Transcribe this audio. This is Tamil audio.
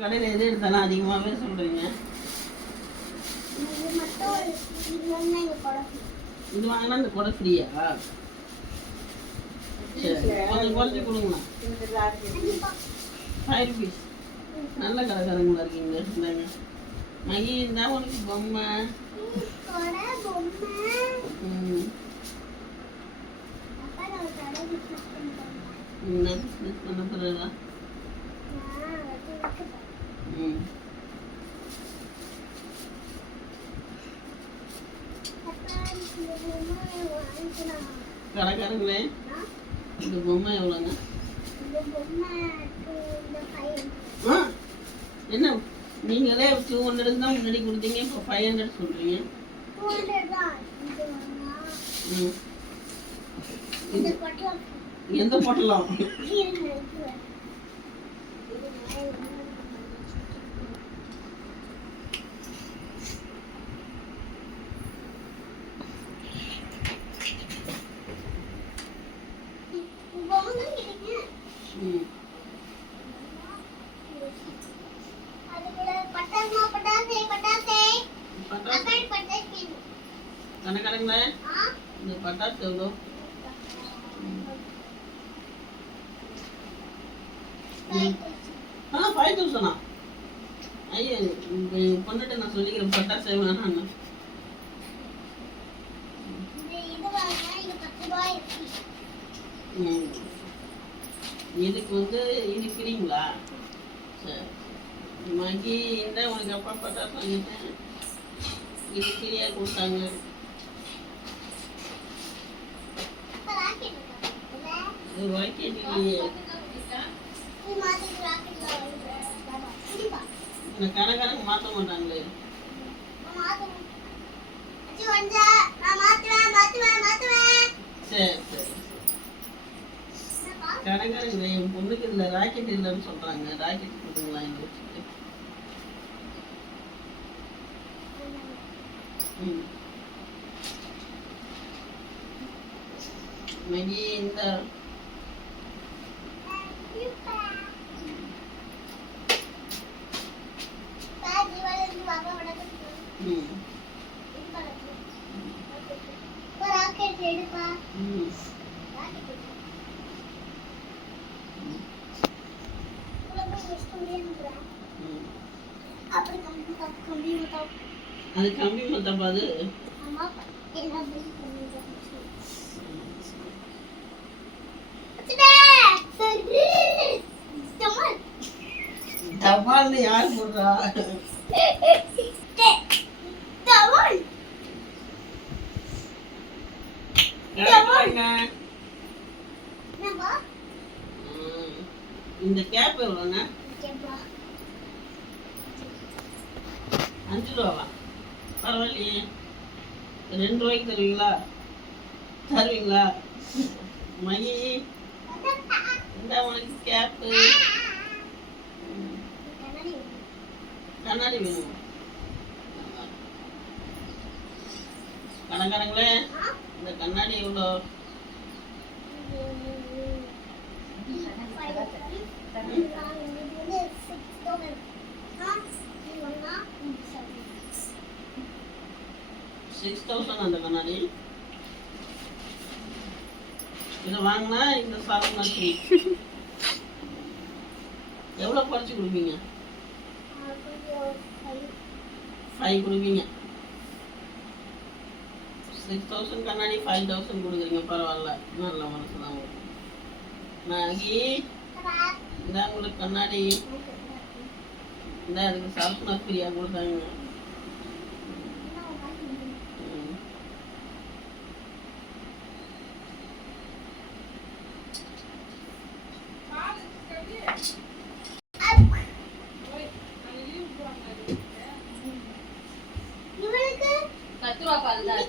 கடையில் எது எடுத்தாலும் அதிகமாகவே சொல்கிறீங்க. இது வாங்கினா இந்த கொடை ஃப்ரீயா? சரி, கொஞ்சம் குறைச்சி கொடுங்கண்ணா. 5 rupees. நல்ல கடைக்காரங்களா இருக்கீங்க. இந்தாங்க மகி, இருந்தா உனக்கு பொம்மை. என்ன பிஸ்னஸ் பண்ண போகிறதா? கடைக்காரங்களே, இந்த பொம்மை எவ்வளோங்க? என்ன நீங்களே 200 தான் முன்னாடி கொடுத்தீங்க, இப்போ 500 சொல்றீங்க. எந்த பொட்டலம்? கணக்கணங்களே, இந்த பட்டாசு எவ்வளோ? ஆ 5000. ஐயா, பொண்ணுகிட்ட நான் சொல்லிக்கிறேன் பட்டாசு வேணான்னு. இதுக்கு வந்து இருக்கிறீங்களா? சரி மகி, இந்த உனக்கு அப்பா பட்டாசு வாங்கிட்டேன். இது ஃப்ரீயாக கொடுத்தாங்க. ஒரு ராக்கெட் இல்லையே. இந்த கணக்கு மாற்ற மாட்டாங்களே. சரி சரி, கடைக்காரங்க என் பொண்ணுக்கு இதில் ராக்கெட் இல்லைன்னு சொல்கிறாங்க. ராக்கெட் கொடுங்களா எங்களுக்கு? மகி, இந்த அது கம்பி மத்தப்பா. அது தபால் யார் போடுறா? இந்த கேப் எவ்வளோண்ணா? 5 ரூபாவா? பரவாயில்லையே. 2 ரூபாய்க்கு தருவீங்களா? தருவீங்களா? மகி, இந்த உனக்கு கேப்பு. கண்ணாடி வேணும். கணக்காரங்களே, இந்த கண்ணாடி எவ்வளோ? 6000 அந்த கண்ணாடி. இதை வாங்கினா இந்த சாதம் நச்சு எவ்வளோ குறைச்சி கொடுப்பீங்க? 5 கொடுப்பீங்க. 6000 கண்ணாடி 5000 கொடுக்குறீங்க. பரவாயில்ல, நல்ல மனசு தான். மகி, இந்த உங்களுக்கு கண்ணாடி. இந்த அதுக்கு சாப்பிட்னா ஃப்ரீயாக கொடுத்தாங்க. ₹10 பால் தான்.